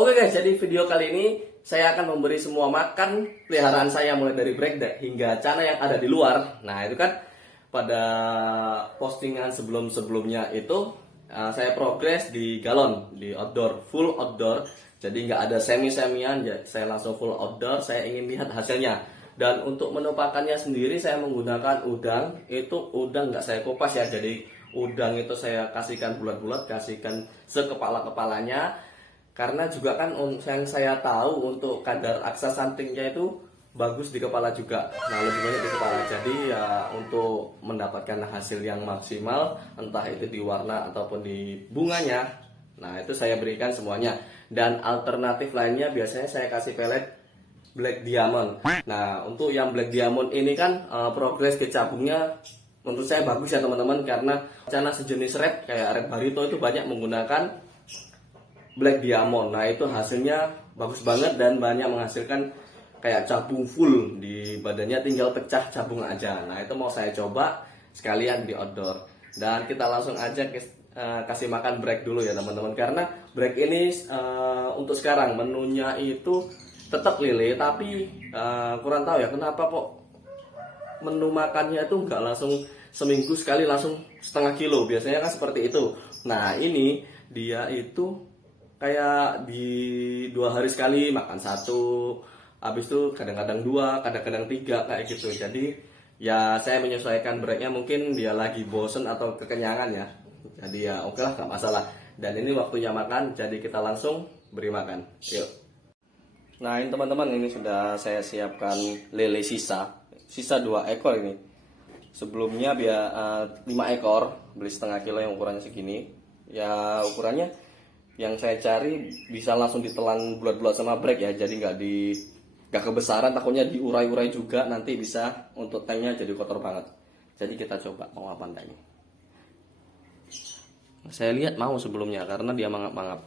Oke guys, jadi video kali ini saya akan memberi semua makan peliharaan saya mulai dari breakdek hingga cana yang ada di luar. Nah itu kan pada postingan sebelum-sebelumnya itu saya progres di galon, di outdoor, full outdoor. Jadi nggak ada semi-semian, saya langsung full outdoor, saya ingin lihat hasilnya. Dan untuk menu pakannya sendiri saya menggunakan udang, itu udang nggak saya kupas ya, jadi udang itu saya kasihkan bulat-bulat, kasihkan sekepala-kepalanya. Karena juga kan yang saya tahu untuk kadar aksasantingnya itu bagus di kepala juga. Nah lebih banyak di kepala. Jadi ya untuk mendapatkan hasil yang maksimal, entah itu di warna ataupun di bunganya, nah itu saya berikan semuanya. Dan alternatif lainnya biasanya saya kasih pelet Black Diamond. Nah untuk yang Black Diamond ini kan progres kecabungnya menurut saya bagus ya teman-teman. Karena cana sejenis red kayak red barito itu banyak menggunakan Black Diamond. Nah itu hasilnya bagus banget dan banyak menghasilkan kayak cabung full di badannya, tinggal pecah cabung aja. Nah itu mau saya coba sekalian di outdoor. Dan kita langsung aja kasih makan break dulu ya teman-teman. Karena break ini untuk sekarang menunya itu tetap lele, tapi kurang tahu ya kenapa kok menu makannya itu nggak langsung seminggu sekali langsung setengah kilo. Biasanya kan seperti itu. Nah ini dia itu kayak di 2 hari sekali makan satu, habis itu kadang-kadang 2, kadang-kadang 3 kayak gitu. Jadi ya saya menyesuaikan breaknya, mungkin dia lagi bosen atau kekenyangan ya. Jadi ya oke lah, gak masalah. Dan ini waktunya makan, jadi kita langsung beri makan. Yuk. Nah ini teman-teman, ini sudah saya siapkan lele sisa 2 ekor ini. Sebelumnya 5 ekor, beli setengah kilo yang ukurannya segini. Ya ukurannya yang saya cari bisa langsung ditelan bulat-bulat sama break ya, jadi nggak kebesaran, takutnya diurai-urai juga nanti bisa untuk tanknya jadi kotor banget. Jadi kita coba mau apa tanknya. Saya lihat mau sebelumnya karena dia mangap-mangap.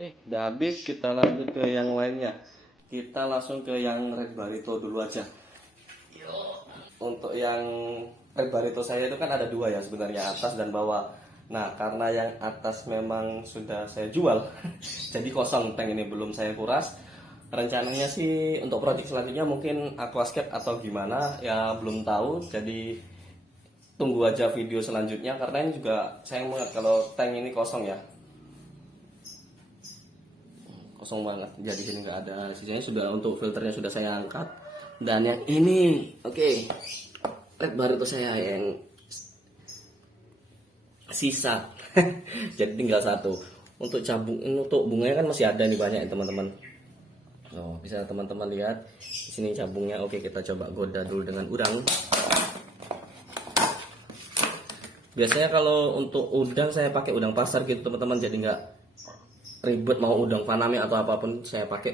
Udah habis, kita lanjut ke yang lainnya. Kita langsung ke yang red barito dulu aja. Untuk yang red barito saya itu kan ada 2 ya sebenarnya, atas dan bawah. Nah karena yang atas memang sudah saya jual jadi kosong, tank ini belum saya kuras. Rencananya sih untuk project selanjutnya mungkin aquascape atau gimana ya belum tahu. Jadi tunggu aja video selanjutnya, karena ini juga sayang banget kalau tank ini kosong ya, kosong banget. Jadi sini nggak ada sisanya, sudah untuk filternya sudah saya angkat. Dan yang ini red barito saya yang sisa jadi tinggal 1. Untuk cabung, untuk bunganya kan masih ada nih banyak ya teman-teman. Bisa teman-teman lihat di sini cabungnya. Oke, kita coba goda dulu dengan udang. Biasanya kalau untuk udang saya pakai udang pasar gitu teman-teman, jadi nggak ribet mau udang faname atau apapun, saya pakai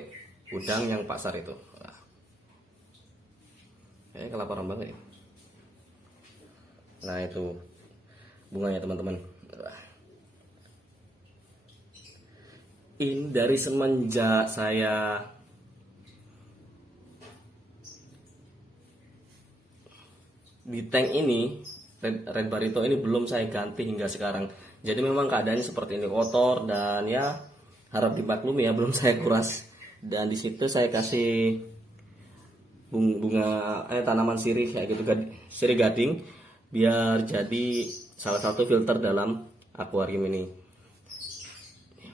udang yang pasar itu. Kayaknya kelaparan banget ya. Nah itu bunganya teman-teman. Ini dari semenjak saya di tank ini, Red Barito ini belum saya ganti hingga sekarang. Jadi memang keadaannya seperti ini, kotor dan ya harap dimaklumi ya, belum saya kuras. Dan di situ saya kasih bunga tanaman sirih kayak gitu, sirih gading, biar jadi salah satu filter dalam akuarium ini.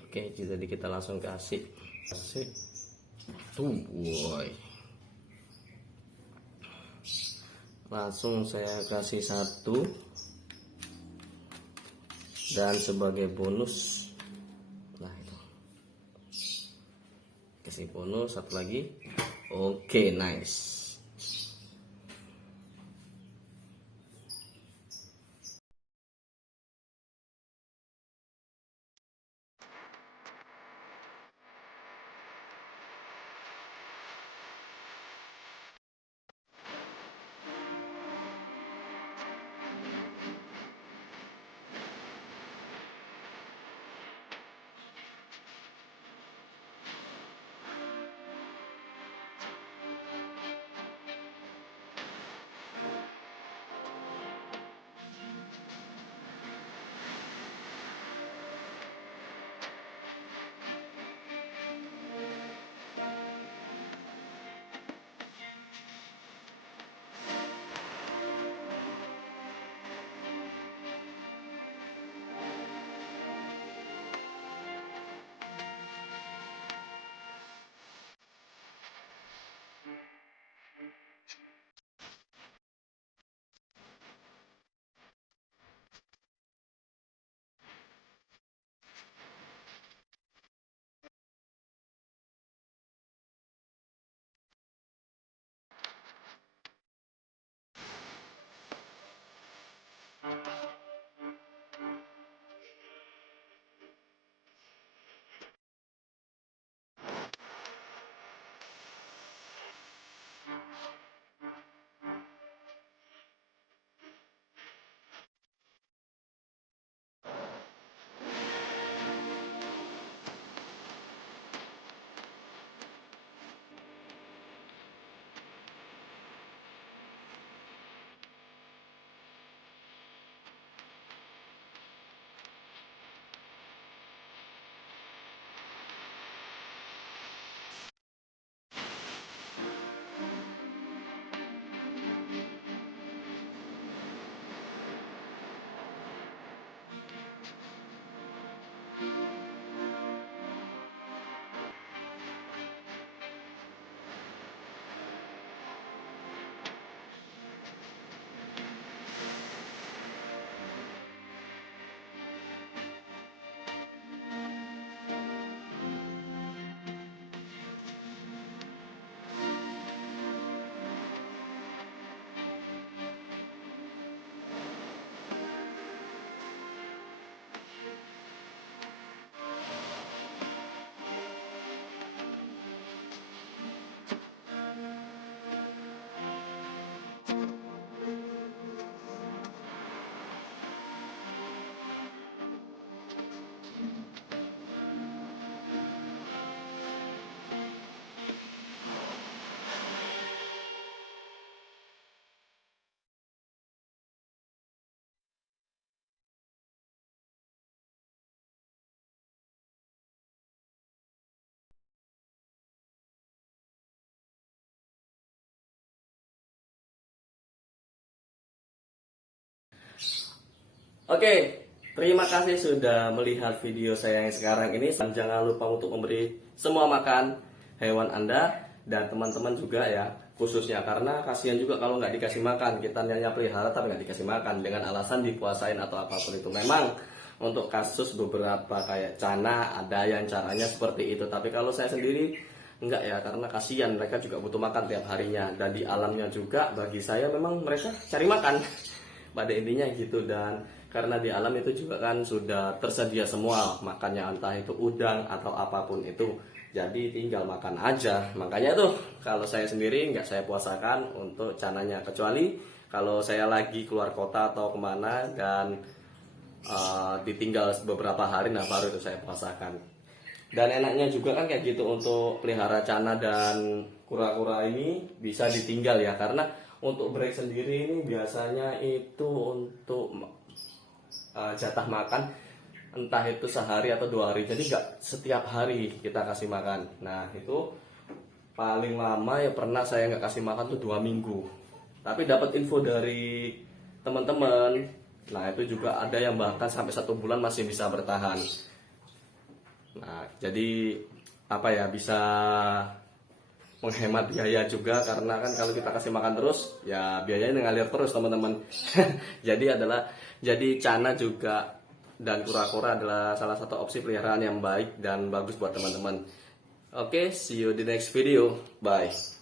Oke, jadi kita langsung kasih tuh, boy. Langsung saya kasih satu, dan sebagai bonus, nah itu kasih bonus satu lagi. Oke, nice. Oke, terima kasih sudah melihat video saya yang sekarang ini. Jangan lupa untuk memberi semua makan hewan Anda dan teman-teman juga ya, khususnya karena kasihan juga kalau nggak dikasih makan. Kita hanya pelihara tapi nggak dikasih makan dengan alasan dipuasain atau apapun itu. Memang untuk kasus beberapa kayak Cana ada yang caranya seperti itu, tapi kalau saya sendiri enggak ya, karena kasihan mereka juga butuh makan tiap harinya, dan di alamnya juga bagi saya memang mereka cari makan. pada intinya gitu. Dan karena di alam itu juga kan sudah tersedia semua makannya, entah itu udang atau apapun itu, jadi tinggal makan aja. Makanya tuh kalau saya sendiri nggak saya puasakan untuk cananya, kecuali kalau saya lagi keluar kota atau kemana dan ditinggal beberapa hari, nah baru itu saya puasakan. Dan enaknya juga kan kayak gitu, untuk pelihara cana dan kura-kura ini bisa ditinggal ya, karena untuk break sendiri ini biasanya itu untuk jatah makan entah itu sehari atau 2 hari, jadi nggak setiap hari kita kasih makan. Nah itu paling lama ya pernah saya nggak kasih makan tuh 2 minggu, tapi dapat info dari teman-teman, nah itu juga ada yang bahkan sampai 1 bulan masih bisa bertahan. Nah jadi apa ya, bisa menghemat biaya juga, karena kan kalau kita kasih makan terus ya biayanya ngalir terus teman-teman. Jadi cana juga dan kura-kura adalah salah satu opsi peliharaan yang baik dan bagus buat teman-teman. Oke, see you di next video. Bye.